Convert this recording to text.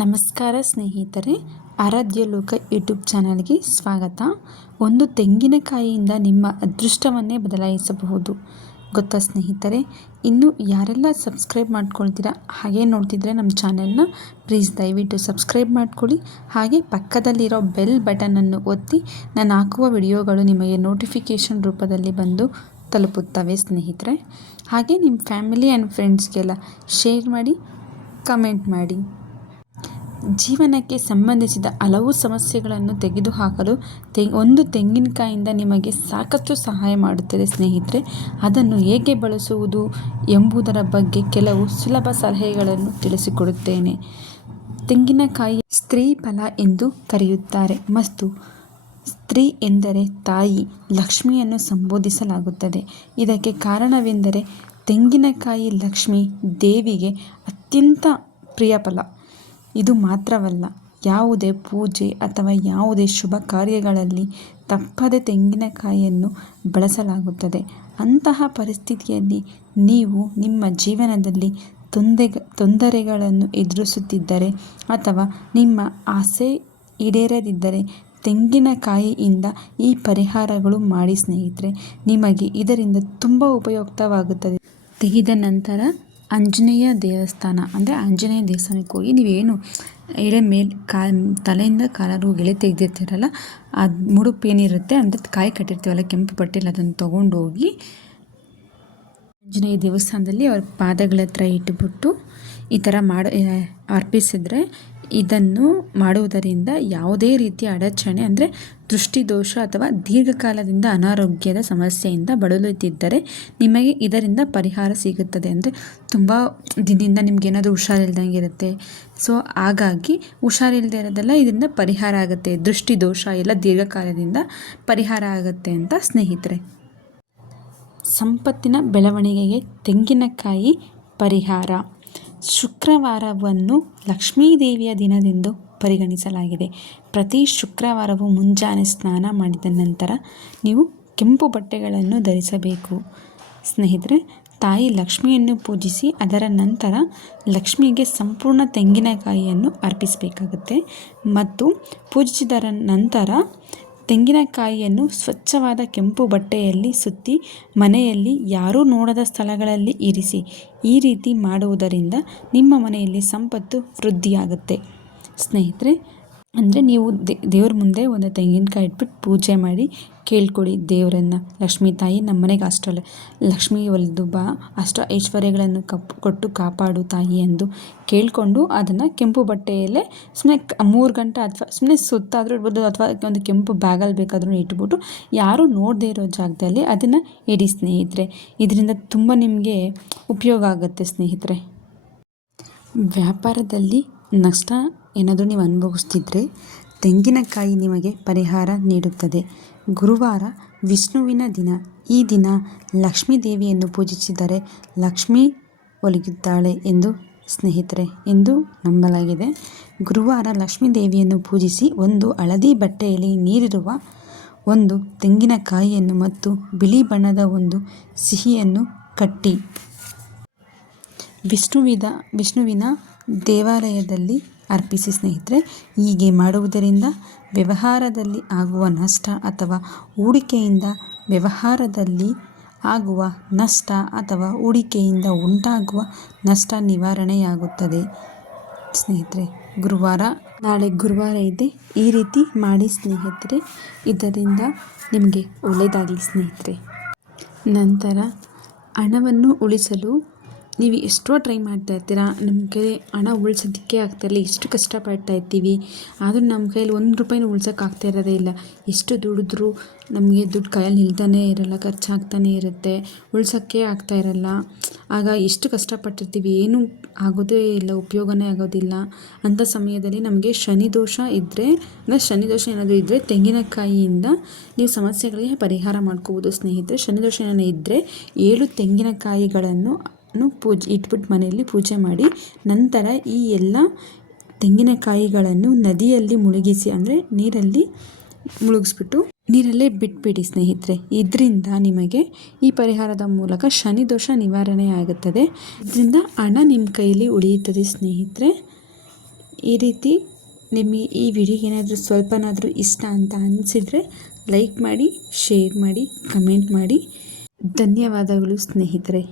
ನಮಸ್ಕಾರ ಸ್ನೇಹಿತರೆ, ಆರಾಧ್ಯ ಲೋಕ ಯೂಟ್ಯೂಬ್ ಚಾನಲ್ಗೆ ಸ್ವಾಗತ. ಒಂದು ತೆಂಗಿನಕಾಯಿಯಿಂದ ನಿಮ್ಮ ಅದೃಷ್ಟವನ್ನೇ ಬದಲಾಯಿಸಬಹುದು ಗೊತ್ತಾ ಸ್ನೇಹಿತರೆ? ಇನ್ನು ಯಾರೆಲ್ಲ ಸಬ್ಸ್ಕ್ರೈಬ್ ಮಾಡ್ಕೊಳ್ತೀರಾ ಹಾಗೆ ನೋಡ್ತಿದ್ರೆ ನಮ್ಮ ಚಾನೆಲ್ನ ಪ್ಲೀಸ್ ದಯವಿಟ್ಟು ಸಬ್ಸ್ಕ್ರೈಬ್ ಮಾಡ್ಕೊಳ್ಳಿ. ಹಾಗೆ ಪಕ್ಕದಲ್ಲಿರೋ ಬೆಲ್ ಬಟನನ್ನು ಒತ್ತಿ ನಾನು ಹಾಕುವ ವಿಡಿಯೋಗಳು ನಿಮಗೆ ನೋಟಿಫಿಕೇಷನ್ ರೂಪದಲ್ಲಿ ಬಂದು ತಲುಪುತ್ತವೆ ಸ್ನೇಹಿತರೆ. ಹಾಗೆ ನಿಮ್ಮ ಫ್ಯಾಮಿಲಿ ಆ್ಯಂಡ್ ಫ್ರೆಂಡ್ಸ್ಗೆಲ್ಲ ಶೇರ್ ಮಾಡಿ, ಕಮೆಂಟ್ ಮಾಡಿ. ಜೀವನಕ್ಕೆ ಸಂಬಂಧಿಸಿದ ಹಲವು ಸಮಸ್ಯೆಗಳನ್ನು ತೆಗೆದುಹಾಕಲು ಒಂದು ತೆಂಗಿನಕಾಯಿಯಿಂದ ನಿಮಗೆ ಸಾಕಷ್ಟು ಸಹಾಯ ಮಾಡುತ್ತದೆ ಸ್ನೇಹಿತರೆ. ಅದನ್ನು ಹೇಗೆ ಬಳಸುವುದು ಎಂಬುದರ ಬಗ್ಗೆ ಕೆಲವು ಸುಲಭ ಸಲಹೆಗಳನ್ನು ತಿಳಿಸಿಕೊಡುತ್ತೇನೆ. ತೆಂಗಿನಕಾಯಿ ಸ್ತ್ರೀ ಫಲ ಎಂದು ಕರೆಯುತ್ತಾರೆ ಮತ್ತು ಸ್ತ್ರೀ ಎಂದರೆ ತಾಯಿ ಲಕ್ಷ್ಮಿಯನ್ನು ಸಂಬೋಧಿಸಲಾಗುತ್ತದೆ. ಇದಕ್ಕೆ ಕಾರಣವೆಂದರೆ ತೆಂಗಿನಕಾಯಿ ಲಕ್ಷ್ಮೀ ದೇವಿಗೆ ಅತ್ಯಂತ ಪ್ರಿಯ ಫಲ. ಇದು ಮಾತ್ರವಲ್ಲ, ಯಾವುದೇ ಪೂಜೆ ಅಥವಾ ಯಾವುದೇ ಶುಭ ಕಾರ್ಯಗಳಲ್ಲಿ ತಪ್ಪದೆ ತೆಂಗಿನಕಾಯಿಯನ್ನು ಬಳಸಲಾಗುತ್ತದೆ. ಅಂತಹ ಪರಿಸ್ಥಿತಿಯಲ್ಲಿ ನೀವು ನಿಮ್ಮ ಜೀವನದಲ್ಲಿ ತೊಂದರೆಗಳನ್ನು ಎದುರಿಸುತ್ತಿದ್ದರೆ ಅಥವಾ ನಿಮ್ಮ ಆಸೆ ಈಡೇರದಿದ್ದರೆ ತೆಂಗಿನಕಾಯಿಯಿಂದ ಈ ಪರಿಹಾರಗಳು ಮಾಡಿ ಸ್ನೇಹಿತರೆ. ನಿಮಗೆ ಇದರಿಂದ ತುಂಬ ಉಪಯುಕ್ತವಾಗುತ್ತದೆ. ತೆಗೆದ ನಂತರ ಆಂಜನೇಯ ದೇವಸ್ಥಾನ ಅಂದರೆ ಆಂಜನೇಯ ದೇವಸ್ಥಾನಕ್ಕೆ ಹೋಗಿ ನೀವೇನು ಎಳೆ ಮೇಲೆ ತಲೆಯಿಂದ ಕಾಲವರೆಗೂ ಎಳೆ ತೆಗೆದಿರ್ತೀರಲ್ಲ, ಅದು ಮುಡುಪು ಏನಿರುತ್ತೆ ಅಂದರೆ ಕಾಯಿ ಕಟ್ಟಿರ್ತೀವಲ್ಲ ಕೆಂಪು ಬಟ್ಟೆಲಿ, ಅದನ್ನು ತೊಗೊಂಡೋಗಿ ಆಂಜನೇಯ ದೇವಸ್ಥಾನದಲ್ಲಿ ಅವ್ರ ಪಾದಗಳ ಹತ್ರ ಇಟ್ಬಿಟ್ಟು ಈ ಥರ ಅರ್ಪಿಸಿದ್ರೆ ಇದನ್ನು ಮಾಡುವುದರಿಂದ ಯಾವುದೇ ರೀತಿಯ ಅಡಚಣೆ ಅಂದರೆ ದೃಷ್ಟಿದೋಷ ಅಥವಾ ದೀರ್ಘಕಾಲದಿಂದ ಅನಾರೋಗ್ಯದ ಸಮಸ್ಯೆಯಿಂದ ಬಳಲುತ್ತಿದ್ದರೆ ನಿಮಗೆ ಇದರಿಂದ ಪರಿಹಾರ ಸಿಗುತ್ತದೆ. ಅಂದರೆ ತುಂಬ ದಿನದಿಂದ ನಿಮಗೇನಾದರೂ ಹುಷಾರಿಲ್ದಂಗೆ ಇರುತ್ತೆ. ಸೊ ಹಾಗಾಗಿ ಹುಷಾರಿಲ್ಲದೆ ಇರೋದೆಲ್ಲ ಇದರಿಂದ ಪರಿಹಾರ ಆಗುತ್ತೆ. ದೃಷ್ಟಿದೋಷ ಎಲ್ಲ ದೀರ್ಘಕಾಲದಿಂದ ಪರಿಹಾರ ಆಗುತ್ತೆ ಅಂತ ಸ್ನೇಹಿತರೆ. ಸಂಪತ್ತಿನ ಬೆಳವಣಿಗೆಗೆ ತೆಂಗಿನಕಾಯಿ ಪರಿಹಾರ. ಶುಕ್ರವಾರವನ್ನು ಲಕ್ಷ್ಮೀದೇವಿಯ ದಿನವೆಂದು ಪರಿಗಣಿಸಲಾಗಿದೆ. ಪ್ರತಿ ಶುಕ್ರವಾರವೂ ಮುಂಜಾನೆ ಸ್ನಾನ ಮಾಡಿದ ನಂತರ ನೀವು ಕೆಂಪು ಬಟ್ಟೆಗಳನ್ನು ಧರಿಸಬೇಕು ಸ್ನೇಹಿತರೆ. ತಾಯಿ ಲಕ್ಷ್ಮಿಯನ್ನು ಪೂಜಿಸಿ ಅದರ ನಂತರ ಲಕ್ಷ್ಮಿಗೆ ಸಂಪೂರ್ಣ ತೆಂಗಿನಕಾಯಿಯನ್ನು ಅರ್ಪಿಸಬೇಕಾಗುತ್ತೆ ಮತ್ತು ಪೂಜಿಸಿದರ ನಂತರ ತೆಂಗಿನಕಾಯಿಯನ್ನು ಸ್ವಚ್ಛವಾದ ಕೆಂಪು ಬಟ್ಟೆಯಲ್ಲಿ ಸುತ್ತಿ ಮನೆಯಲ್ಲಿ ಯಾರೂ ನೋಡದ ಸ್ಥಳಗಳಲ್ಲಿ ಇರಿಸಿ. ಈ ರೀತಿ ಮಾಡುವುದರಿಂದ ನಿಮ್ಮ ಮನೆಯಲ್ಲಿ ಸಂಪತ್ತು ವೃದ್ಧಿಯಾಗುತ್ತೆ ಸ್ನೇಹಿತರೆ. ಅಂದರೆ ನೀವು ದೇವ್ರ ಮುಂದೆ ಒಂದು ತೆಂಗಿನಕಾಯಿ ಇಟ್ಬಿಟ್ಟು ಪೂಜೆ ಮಾಡಿ ಕೇಳ್ಕೊಳ್ಳಿ ದೇವರನ್ನು, ಲಕ್ಷ್ಮೀ ತಾಯಿ ನಮ್ಮ ಮನೆಗೆ ಅಷ್ಟಲ್ಲ ಲಕ್ಷ್ಮೀ ಒಲಿದು ಬಾ, ಅಷ್ಟ ಐಶ್ವರ್ಯಗಳನ್ನು ಕೊಟ್ಟು ಕಾಪಾಡು ತಾಯಿ ಎಂದು ಕೇಳಿಕೊಂಡು ಅದನ್ನು ಕೆಂಪು ಬಟ್ಟೆಯಲ್ಲೇ ಸುಮ್ಮನೆ 3 ಗಂಟೆ ಅಥವಾ ಸುಮ್ಮನೆ ಸುತ್ತಾದರೂ ಇಡ್ಬೋದು ಅಥವಾ ಒಂದು ಕೆಂಪು ಬ್ಯಾಗಲ್ಲಿ ಬೇಕಾದ್ರೂ ಇಟ್ಬಿಟ್ಟು ಯಾರೂ ನೋಡದೇ ಇರೋ ಜಾಗದಲ್ಲಿ ಅದನ್ನು ಇಡಿ ಸ್ನೇಹಿತರೆ. ಇದರಿಂದ ತುಂಬ ನಿಮಗೆ ಉಪಯೋಗ ಆಗುತ್ತೆ ಸ್ನೇಹಿತರೆ. ವ್ಯಾಪಾರದಲ್ಲಿ ನಷ್ಟ ಏನಾದರೂ ನೀವು ಅನುಭವಿಸ್ತಿದ್ರೆ ತೆಂಗಿನಕಾಯಿ ನಿಮಗೆ ಪರಿಹಾರ ನೀಡುತ್ತದೆ. ಗುರುವಾರ ವಿಷ್ಣುವಿನ ದಿನ. ಈ ದಿನ ಲಕ್ಷ್ಮೀ ದೇವಿಯನ್ನು ಪೂಜಿಸಿದರೆ ಲಕ್ಷ್ಮಿ ಒಲಿಯುತ್ತಾಳೆ ಎಂದು ಸ್ನೇಹಿತರೆ ಎಂದು ನಂಬಲಾಗಿದೆ. ಗುರುವಾರ ಲಕ್ಷ್ಮೀ ದೇವಿಯನ್ನು ಪೂಜಿಸಿ ಒಂದು ಹಳದಿ ಬಟ್ಟೆಯಲ್ಲಿ ನೀರಿರುವ ಒಂದು ತೆಂಗಿನಕಾಯಿಯನ್ನು ಮತ್ತು ಬಿಳಿ ಬಣ್ಣದ ಒಂದು ಸಿಹಿಯನ್ನು ಕಟ್ಟಿ ವಿಷ್ಣುವಿನ ದೇವಾಲಯದಲ್ಲಿ ಅರ್ಪಿಸಿ ಸ್ನೇಹಿತರೆ. ಹೀಗೆ ಮಾಡುವುದರಿಂದ ವ್ಯವಹಾರದಲ್ಲಿ ಆಗುವ ನಷ್ಟ ಅಥವಾ ಹೂಡಿಕೆಯಿಂದ ವ್ಯವಹಾರದಲ್ಲಿ ಆಗುವ ನಷ್ಟ ಅಥವಾ ಹೂಡಿಕೆಯಿಂದ ಉಂಟಾಗುವ ನಷ್ಟ ನಿವಾರಣೆಯಾಗುತ್ತದೆ ಸ್ನೇಹಿತರೆ. ನಾಳೆ ಗುರುವಾರ ಇದೆ. ಈ ರೀತಿ ಮಾಡಿ ಸ್ನೇಹಿತರೆ, ಇದರಿಂದ ನಿಮಗೆ ಒಳ್ಳೆಯದಾಗಲಿ ಸ್ನೇಹಿತರೆ. ನಂತರ ಹಣವನ್ನು ಉಳಿಸಲು ನೀವು ಎಷ್ಟೋ ಟ್ರೈ ಮಾಡ್ತಾ ಇರ್ತೀರ, ನಮಗೆ ಹಣ ಉಳಿಸೋದಕ್ಕೆ ಆಗ್ತಾಯಿರಲ್ಲ, ಎಷ್ಟು ಕಷ್ಟಪಡ್ತಾ ಇರ್ತೀವಿ, ಆದರೂ ನಮ್ಮ ಕೈಯಲ್ಲಿ ₹1 ಉಳ್ಸೋಕ್ಕಾಗ್ತಾ ಇರೋದೇ ಇಲ್ಲ. ಎಷ್ಟು ದುಡಿದ್ರೂ ನಮಗೆ ದುಡ್ಡು ಕೈಯಲ್ಲಿ ನಿಲ್ತಾನೇ ಇರಲ್ಲ, ಖರ್ಚಾಗ್ತಾನೆ ಇರುತ್ತೆ, ಉಳ್ಸೋಕ್ಕೆ ಆಗ್ತಾ ಇರಲ್ಲ. ಆಗ ಎಷ್ಟು ಕಷ್ಟಪಟ್ಟಿರ್ತೀವಿ, ಏನೂ ಆಗೋದೇ ಇಲ್ಲ, ಉಪಯೋಗನೇ ಆಗೋದಿಲ್ಲ. ಅಂಥ ಸಮಯದಲ್ಲಿ ನಮಗೆ ಶನಿದೋಷ ಏನಾದರೂ ಇದ್ದರೆ ತೆಂಗಿನಕಾಯಿಯಿಂದ ನೀವು ಸಮಸ್ಯೆಗಳಿಗೆ ಪರಿಹಾರ ಮಾಡ್ಕೋಬೋದು ಸ್ನೇಹಿತರೆ. ಶನಿದೋಷ ಏನಾದರೂ ಇದ್ದರೆ 7 ತೆಂಗಿನಕಾಯಿಗಳನ್ನು ಇಟ್ಬಿಟ್ಟು ಮನೆಯಲ್ಲಿ ಪೂಜೆ ಮಾಡಿ ನಂತರ ಈ ಎಲ್ಲ ತೆಂಗಿನಕಾಯಿಗಳನ್ನು ನದಿಯಲ್ಲಿ ಮುಳುಗಿಸಿ, ಅಂದರೆ ನೀರಲ್ಲಿ ಮುಳುಗಿಸ್ಬಿಟ್ಟು ನೀರಲ್ಲೇ ಬಿಟ್ಬಿಡಿ ಸ್ನೇಹಿತರೆ. ಇದರಿಂದ ನಿಮಗೆ ಈ ಪರಿಹಾರದ ಮೂಲಕ ಶನಿದೋಷ ನಿವಾರಣೆ ಆಗುತ್ತದೆ. ಇದರಿಂದ ಹಣ ನಿಮ್ಮ ಕೈಯಲ್ಲಿ ಉಳಿಯುತ್ತದೆ ಸ್ನೇಹಿತರೆ. ಈ ರೀತಿ ನಿಮಗೆ ಈ ವಿಡಿಯೋ ಏನಾದರೂ ಸ್ವಲ್ಪನಾದರೂ ಇಷ್ಟ ಅಂತ ಅನಿಸಿದರೆ ಲೈಕ್ ಮಾಡಿ, ಶೇರ್ ಮಾಡಿ, ಕಮೆಂಟ್ ಮಾಡಿ. ಧನ್ಯವಾದಗಳು ಸ್ನೇಹಿತರೆ.